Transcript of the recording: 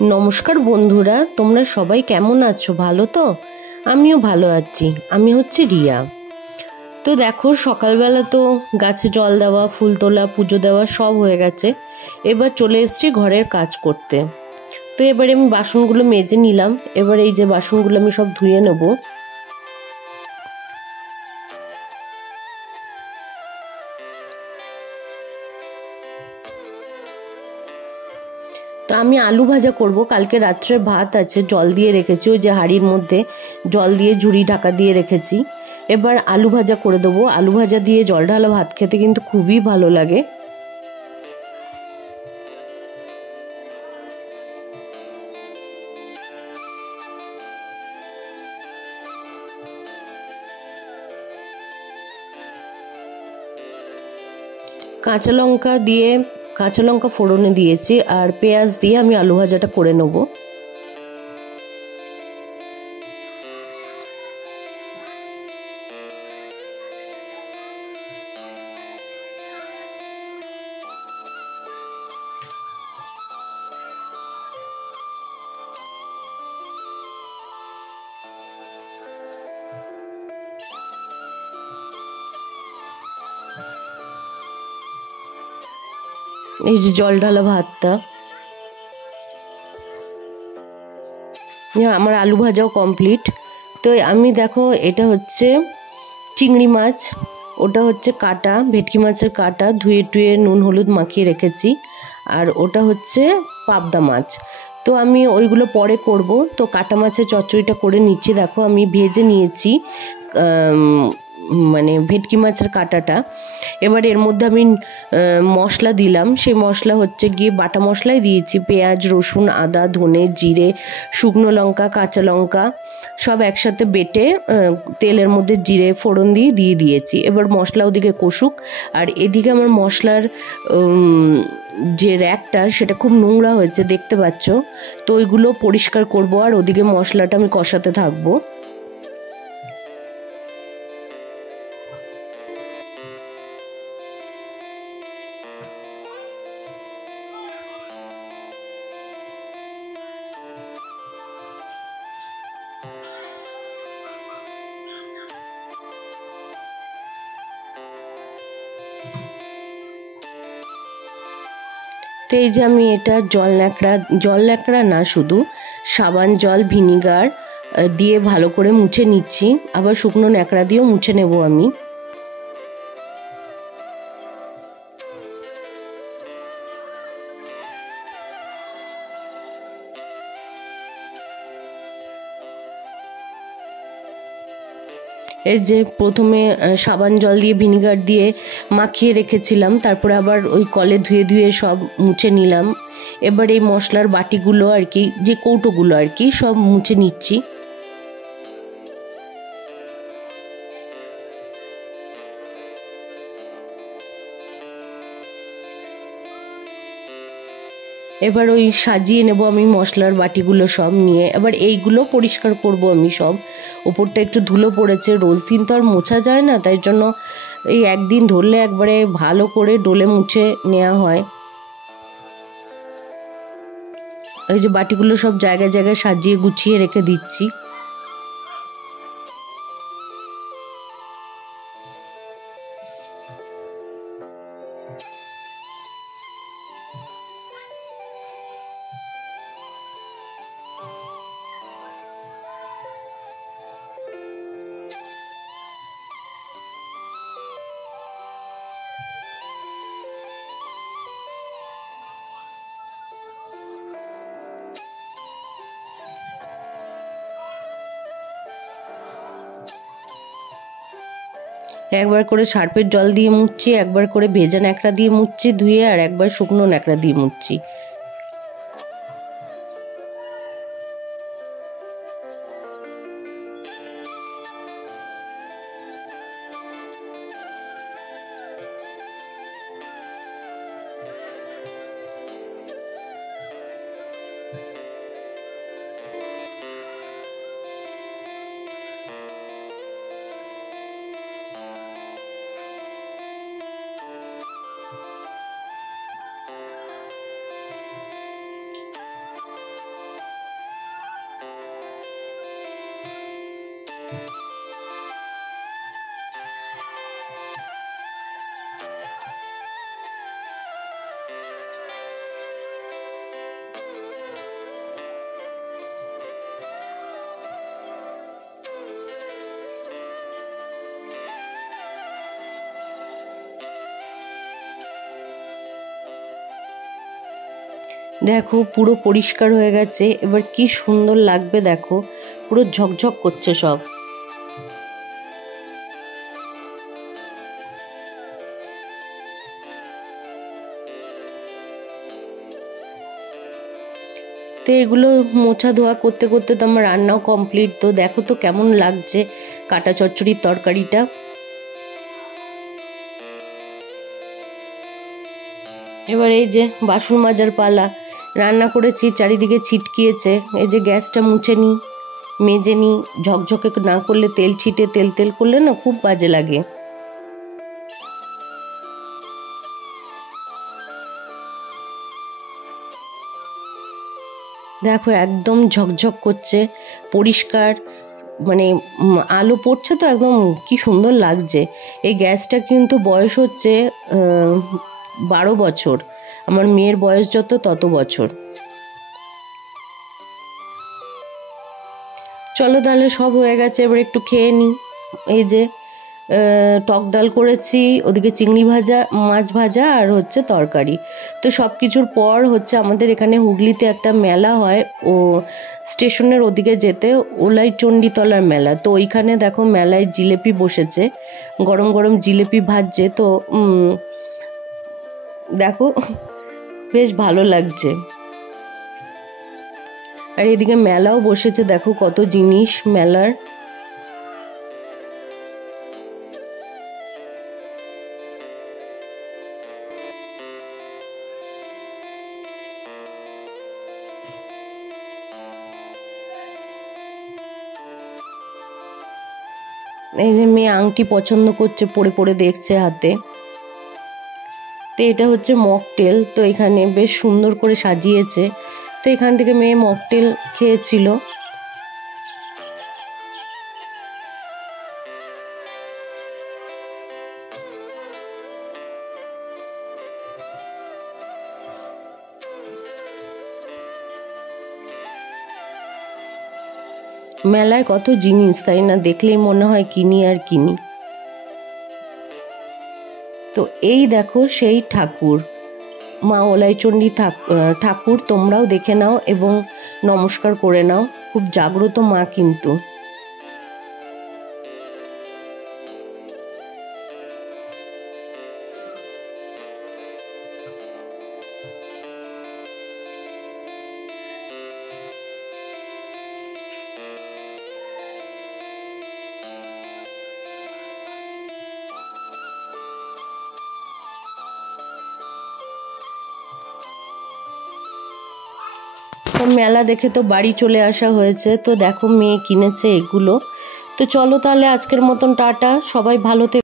নমস্কার বন্ধুরা, তোমরা সবাই কেমন আছো? ভালো তো? আমিও ভালো আছি। আমি হচ্ছে রিয়া। তো দেখো, সকালবেলা তো গাছে জল দেওয়া, ফুল তোলা, পুজো দেওয়া সব হয়ে গেছে। এবার চলে এসেছি ঘরের কাজ করতে। তো এবারে আমি বাসনগুলো মেজে নিলাম। এবার এই যে বাসনগুলো আমি সব ধুয়ে নেবো। তো আমি আলু ভাজা করব। কালকে রাত্রে ভাত আছে, জল দিয়ে রেখেছি, ওই যে হাঁড়ির মধ্যে জল দিয়ে ঝুড়ি ঢাকা দিয়ে রেখেছি। এবার আলু ভাজা করে দেবো। আলু ভাজা দিয়ে জল ঢালা ভাত খেতে কিন্তু খুবই ভালো লাগে। কাঁচা লঙ্কা ফোড়নে দিয়েছি, আর পেঁয়াজ দিয়ে আমি আলু ভাজাটা করে নেবো। এই যে জল ঢালা ভাতটা, আমার আলু ভাজাও কমপ্লিট। তো আমি দেখো, এটা হচ্ছে চিংড়ি মাছ, ওটা হচ্ছে কাটা ভেটকি মাছের কাটা, ধুয়ে টুয়ে নুন হলুদ মাখিয়ে রেখেছি। আর ওটা হচ্ছে পাবদা মাছ। তো আমি ওইগুলো পরে করব। তো কাটা মাছের চচ্চড়িটা করে নিচ্ছি। দেখো, আমি ভেজে নিয়েছি মানে ভেটকি মাছের কাটাটা। এবার এর মধ্যে আমি মশলা দিলাম। সেই মশলা হচ্ছে গিয়ে বাটা মশলাই দিয়েছি, পেঁয়াজ, রসুন, আদা, ধনে, জিরে, শুকনো লঙ্কা, কাঁচা লঙ্কা সব একসাথে বেটে তেলের মধ্যে জিরে ফোড়ন দিয়ে দিয়েছি। এবার মশলা ওদিকে কষুক, আর এদিকে আমার মশলার যে র্যাকটা সেটা খুব নোংরা হয়েছে, দেখতে পাচ্ছ। তো ওইগুলো পরিষ্কার করব, আর ওদিকে মশলাটা আমি কষাতে থাকবো। তো এই যে আমি এটা জল ন্যাকড়া না, শুধু সাবান জল ভিনিগার দিয়ে ভালো করে মুছে নিচ্ছি। আবার শুকনো ন্যাকড়া দিয়েও মুছে নেব আমি। এই যে প্রথমে সাবান জল দিয়ে ভিনিগার দিয়ে মাখিয়ে রেখেছিলাম, তারপরে আবার ওই কলে ধুয়ে ধুয়ে সব মুছে নিলাম। এবার এই মশলার বাটিগুলো আর কি, যে কৌটোগুলো আর কি, সব মুছে নিচ্ছি। এবার ওই সাজিয়ে নেব আমি মশলার বাটিগুলো সব নিয়ে। এবার এইগুলো পরিষ্কার করব আমি সব। ওপরটা একটু ধুলো পড়েছে, রোজ দিন তো আর মোছা যায় না, তাই জন্য এই একদিন ধরলে একবারে ভালো করে ডলে মুছে নেওয়া হয়। এই যে বাটিগুলো সব জায়গায় জায়গায় সাজিয়ে গুছিয়ে রেখে দিচ্ছি। একবার করে সার্ফের জল দিয়ে মুছছি, একবার করে ভেজা ন্যাকড়া দিয়ে মুছছি ধুয়ে, আর একবার শুকনো ন্যাকড়া দিয়ে মুছছি। দেখো পুরো পরিষ্কার হয়ে গেছে, এবার কি সুন্দর লাগবে দেখো, পুরো ঝকঝক করছে সব। তো এগুলো মোছা ধোয়া করতে করতে তো আমার রান্নাও কমপ্লিট। তো দেখো তো কেমন লাগছে কাটা চচ্চড়ির তরকারিটা। এবার এই যে বাসন মাজার পালা, রান্না করেছি চারিদিকে ছিটকিয়েছে, এই যে গ্যাসটা মুছে নিই, মেজে নিই। ঝকঝকে না করলে তেল ছিটে, তেল তেল করলে না খুব বাজে লাগে। দেখো একদম ঝকঝক করছে, পরিষ্কার, মানে আলো পড়ছে তো একদম কি সুন্দর লাগছে। এই গ্যাসটা কিন্তু বয়স হচ্ছে 12 বছর, আমার মেয়ের বয়স যত তত বছর। চলো তাহলে সব হয়ে গেছে, এবার একটু খেয়ে নিই। এই যে টক ডাল করেছি, ওদিকে চিংড়ি ভাজা, মাছ ভাজা, আর হচ্ছে তরকারি। তো সব কিছুর পর হচ্ছে আমাদের এখানে হুগলিতে একটা মেলা হয়, ও স্টেশনের ওদিকে যেতে, ওলাই চণ্ডীতলার মেলা। তো ওইখানে দেখো মেলায় জিলেপি বসেছে, গরম গরম জিলেপি ভাজছে। তো দেখো বেশ ভালো লাগছে। আর এদিকে মেলাও বসেছে, দেখো কত জিনিস মেলার। এই যে মেয়ে আংটি পছন্দ করছে, পরে পরে দেখছে হাতে। তো এটা হচ্ছে মকটেল, তো এখানে বেশ সুন্দর করে সাজিয়েছে। তো এখান থেকে মেয়ে মকটেল খেয়েছিল। মেলায় কত জিনিস, তাই না? দেখলেই মনে হয় কিনি আর কিনি। তো এই দেখো সেই ঠাকুর, মা ওলাইচণ্ডী ঠাকুর, তোমরাও দেখে নাও এবং নমস্কার করে নাও, খুব জাগ্রত মা কিন্তু। তো মেলা দেখে তো বাড়ি চলে আসা হয়েছে। তো দেখো মেয়ে কিনেছে এগুলো। তো চলো তাহলে আজকের মতন টাটা, সবাই ভালো থেকো।